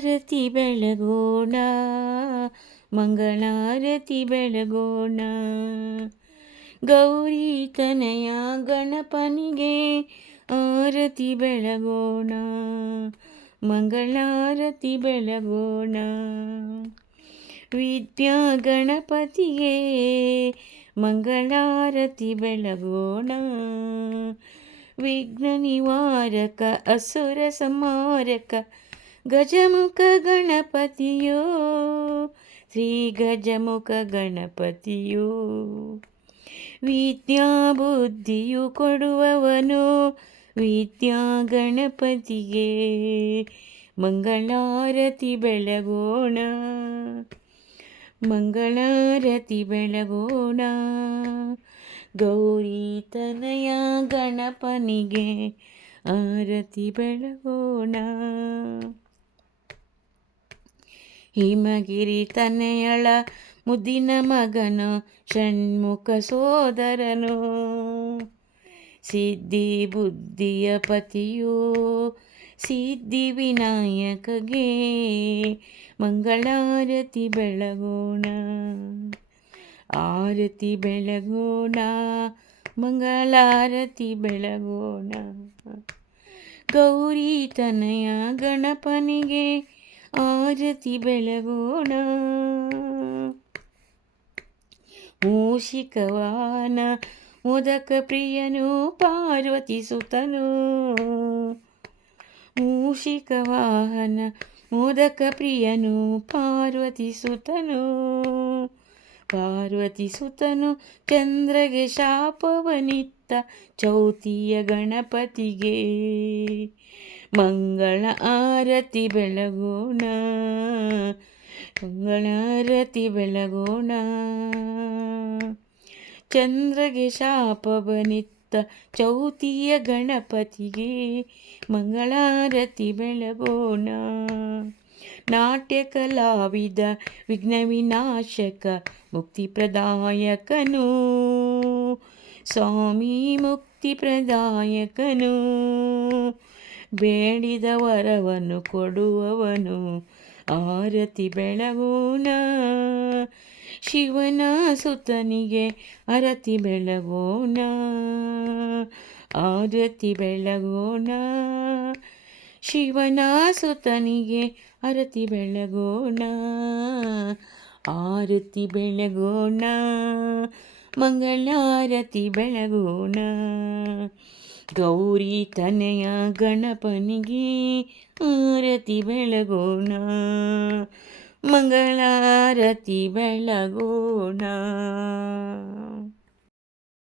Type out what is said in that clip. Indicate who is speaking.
Speaker 1: ಆರತಿ ಬೆಳಗೋಣ, ಮಂಗಳಾರತಿ ಬೆಳಗೋಣ. ಗೌರಿ ತನಯ ಗಣಪನಿಗೆ ಆರತಿ ಬೆಳಗೋಣ, ಮಂಗಳಾರತಿ ಬೆಳಗೋಣ. ವಿದ್ಯಾ ಗಣಪತಿಯೇ ಮಂಗಳಾರತಿ ಬೆಳಗೋಣ, ವಿಘ್ನ ನಿವಾರಕ ಅಸುರ ಸಂಹಾರಕ ಗಜಮುಖ ಗಣಪತಿಯೋ, ಶ್ರೀ ಗಜಮುಖ ಗಣಪತಿಯೋ. ವಿದ್ಯಾ ಬುದ್ಧಿಯು ಕೊಡುವವನು ವಿದ್ಯಾ ಗಣಪತಿಗೆ. ಮಂಗಳಾರತಿ ಬೆಳಗೋಣ ಮಂಗಳಾರತಿ ಬೆಳಗೋಣ. ಗೌರಿ ತನಯ ಗಣಪನಿಗೆ ಆರತಿ ಬೆಳಗೋಣ. ಹಿಮಗಿರಿ ತನೆಯಳ ಮುದ್ದಿನ ಮಗನು ಷಣ್ಮುಖ ಸೋದರನು. ಸಿದ್ಧಿ ಬುದ್ಧಿಯ ಪತಿಯೋ ಸಿದ್ಧಿ ವಿನಾಯಕಗೆ ಮಂಗಳಾರತಿ ಬೆಳಗೋಣ. ಆರತಿ ಬೆಳಗೋಣ, ಮಂಗಳಾರತಿ ಬೆಳಗೋಣ. ಗೌರಿ ತನಯ ಗಣಪನಿಗೆ ಆರತಿ ಬೆಳಗೋಣ. ಮೂಷಿಕವಾನ ಮೋದಕ ಪ್ರಿಯನು ಪಾರ್ವತಿ ಸುತನು. ಮೂಷಿಕವಾಹನ ಮೋದಕ ಪ್ರಿಯನು ಪಾರ್ವತಿ ಸುತನು. ಪಾರ್ವತಿ ಸುತನು ಚಂದ್ರಗೆ ಶಾಪವನಿತ್ತ ಚೌತಿಯ ಗಣಪತಿಗೆ. ಮಂಗಳ ಆರತಿ ಬೆಳಗೋಣ. ಮಂಗಳಾರತಿ ಬೆಳಗೋಣ. ಚಂದ್ರಗೆ ಶಾಪವನಿತ್ತ ಚೌತಿಯ ಗಣಪತಿಗೆ ಮಂಗಳಾರತಿ ಬೆಳಗೋಣ. ನಾಟ್ಯ ಕಲಾವಿದ ವಿಘ್ನ ವಿನಾಶಕ ಮುಕ್ತಿ ಪ್ರದಾಯಕನು ಸ್ವಾಮಿ ಮುಕ್ತಿ ಪ್ರದಾಯಕನು ಬೇಡಿದ ವರವನ್ನು ಕೊಡುವವನು ಆರತಿ ಬೆಳಗೋಣ ಶಿವನ ಸುತನಿಗೆ ಅರತಿ ಬೆಳಗೋಣ ಆರತಿ ಬೆಳಗೋಣ ಶಿವನ ಸುತನಿಗೆ ಅರತಿ ಬೆಳಗೋಣ ಆರತಿ ಬೆಳಗೋಣ ಮಂಗಳಾರತಿ ಬೆಳಗೋಣ. ಗೌರಿ ತನೆಯ ಗಣಪನಿಗೆ ಆರತಿ ಬೆಳಗೋಣ. ಮಂಗಳಾರತಿ ಬೆಳಗೋಣ.